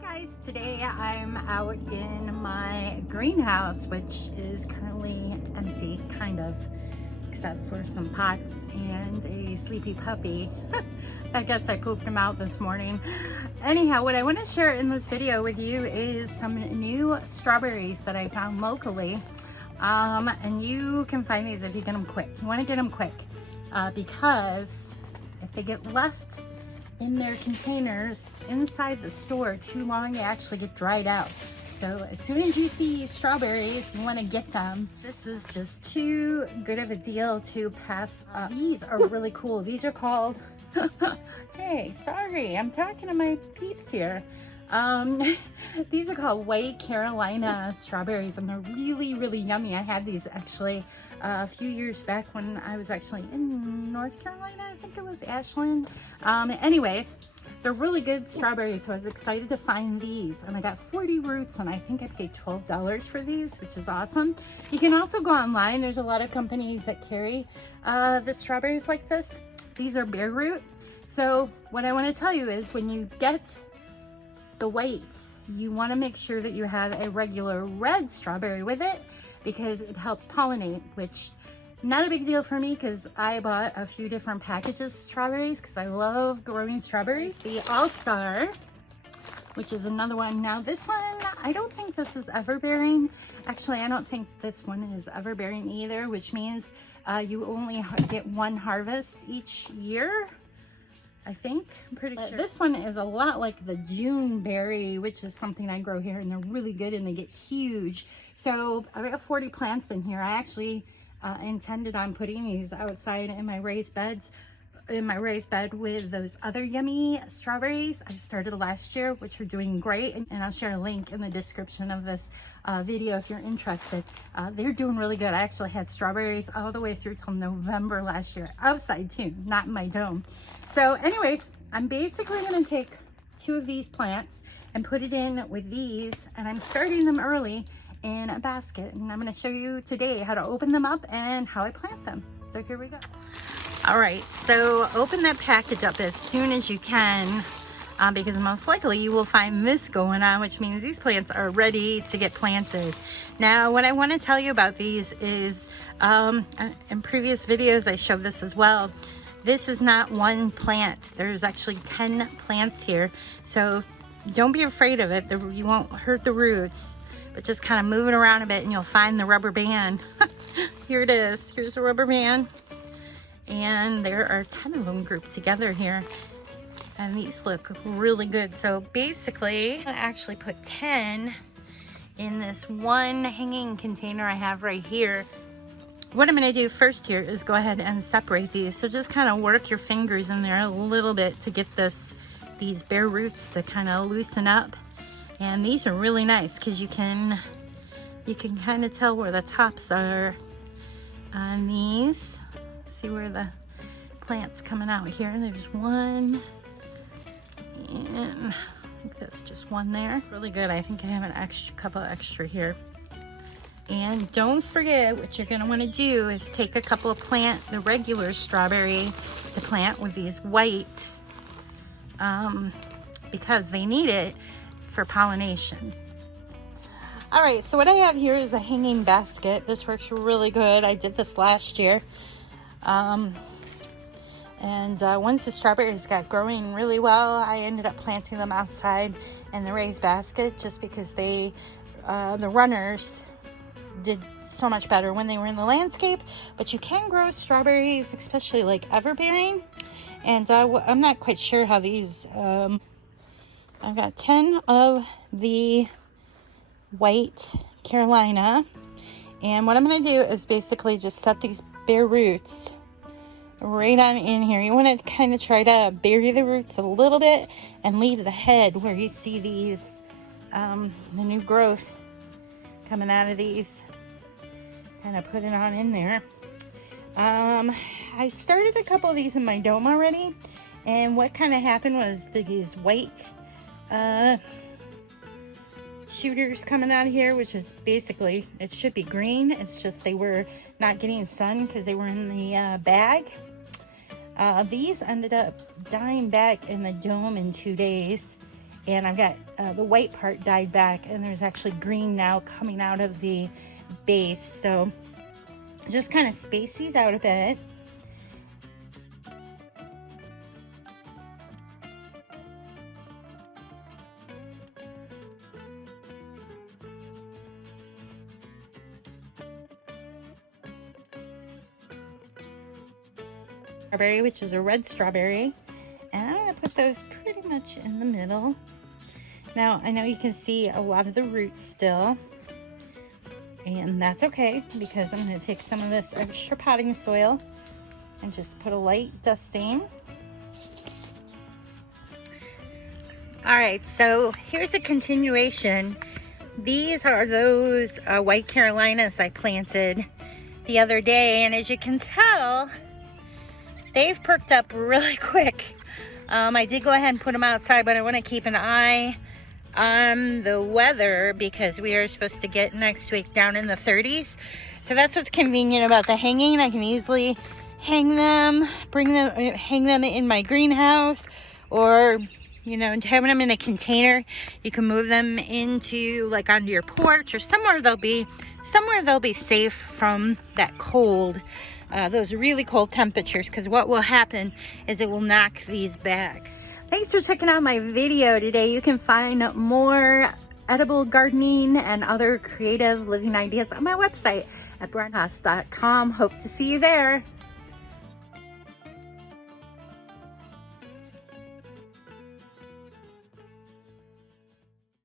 Guys, today I'm out in my greenhouse, which is currently empty, kind of, except for some pots and a sleepy puppy. I guess I pooped him out this morning. Anyhow, what I want to share in this video with you is some new strawberries that I found locally. And you can find these if you get them quick. You want to get them quick because if they get left in their containers inside the store too long, they actually get dried out. So as soon as you see strawberries, you want to get them. This was just too good of a deal to pass up. These are really cool. These are called, hey, sorry, I'm talking to my peeps here. These are called White Carolina strawberries, and they're really, really yummy. I had these actually a few years back when I was actually in North Carolina. I think it was Ashland. Anyways, they're really good strawberries, so I was excited to find these. And I got 40 roots, and I think I paid $12 for these, which is awesome. You can also go online. There's a lot of companies that carry the strawberries like this. These are Bareroot. So what I want to tell you is when you get the white, you want to make sure that you have a regular red strawberry with it because it helps pollinate, which not a big deal for me because I bought a few different packages of strawberries because I love growing strawberries. The All-Star, which is another one. Now this one, I don't think this is ever-bearing. Actually, I don't think this one is ever-bearing either, which means you only get one harvest each year. I think, I'm pretty sure. This one is a lot like the June berry, which is something I grow here, and they're really good and they get huge. So I've got 40 plants in here. I actually intended on putting these outside in my raised beds, with those other yummy strawberries I started last year, which are doing great. And I'll share a link in the description of this video if you're interested. They're doing really good. I actually had strawberries all the way through till November last year, outside too, not in my dome. So anyways, I'm basically going to take 2 of these plants and put it in with these, and I'm starting them early in a basket, and I'm going to show you today how to open them up and how I plant them. So here we go. All right, so open that package up as soon as you can because most likely you will find this going on, which means these plants are ready to get planted. Now, what I want to tell you about these is in previous videos I showed this as well. This is not one plant. There's actually 10 plants here, so don't be afraid of it. You won't hurt the roots, but just kind of move it around a bit and you'll find the rubber band. Here it is. Here's the rubber band. And there are 10 of them grouped together here. And these look really good. So basically, I actually put 10 in this one hanging container I have right here. What I'm going to do first here is go ahead and separate these. So just kind of work your fingers in there a little bit to get these bare roots to kind of loosen up. And these are really nice because you can kind of tell where the tops are on these. See where the plant's coming out here. There's one, and I think that's just one there. Really good. I think I have a couple extra here. And don't forget, what you're going to want to do is take a couple of the regular strawberry to plant with these white because they need it for pollination. All right, so what I have here is a hanging basket. This works really good. I did this last year. Once the strawberries got growing really well, I ended up planting them outside in the raised basket just because the runners did so much better when they were in the landscape. But you can grow strawberries, especially like everbearing, and I'm not quite sure how these I've got 10 of the White Carolina, and what I'm going to do is basically just set these bare roots right on in here. You want to kind of try to bury the roots a little bit and leave the head where you see these the new growth coming out of these. Kind of put it on in there. I started a couple of these in my dome already, and what kind of happened was these white shooters coming out of here, which is basically, it should be green. It's just they were not getting sun because they were in the bag. These ended up dying back in the dome in 2 days, And I've got the white part dyed back, and there's actually green now coming out of the base. So just kind of space these out a bit. Strawberry, which is a red strawberry, and I'm gonna put those pretty much in the middle. Now I know you can see a lot of the roots still, and that's okay, because I'm going to take some of this extra potting soil and just put a light dusting. All right, so here's a continuation. These are those white Carolinas I planted the other day, and as you can tell, they've perked up really quick. I did go ahead and put them outside, but I want to keep an eye on the weather because we are supposed to get next week down in the 30s. So that's what's convenient about the hanging. I can easily hang them, hang them in my greenhouse, or you know, having them in a container. You can move them into like onto your porch or somewhere they'll be safe from that cold, those really cold temperatures, because what will happen is it will knock these back. Thanks for checking out my video today. You can find more edible gardening and other creative living ideas on my website at brenhaas.com. Hope to see you there.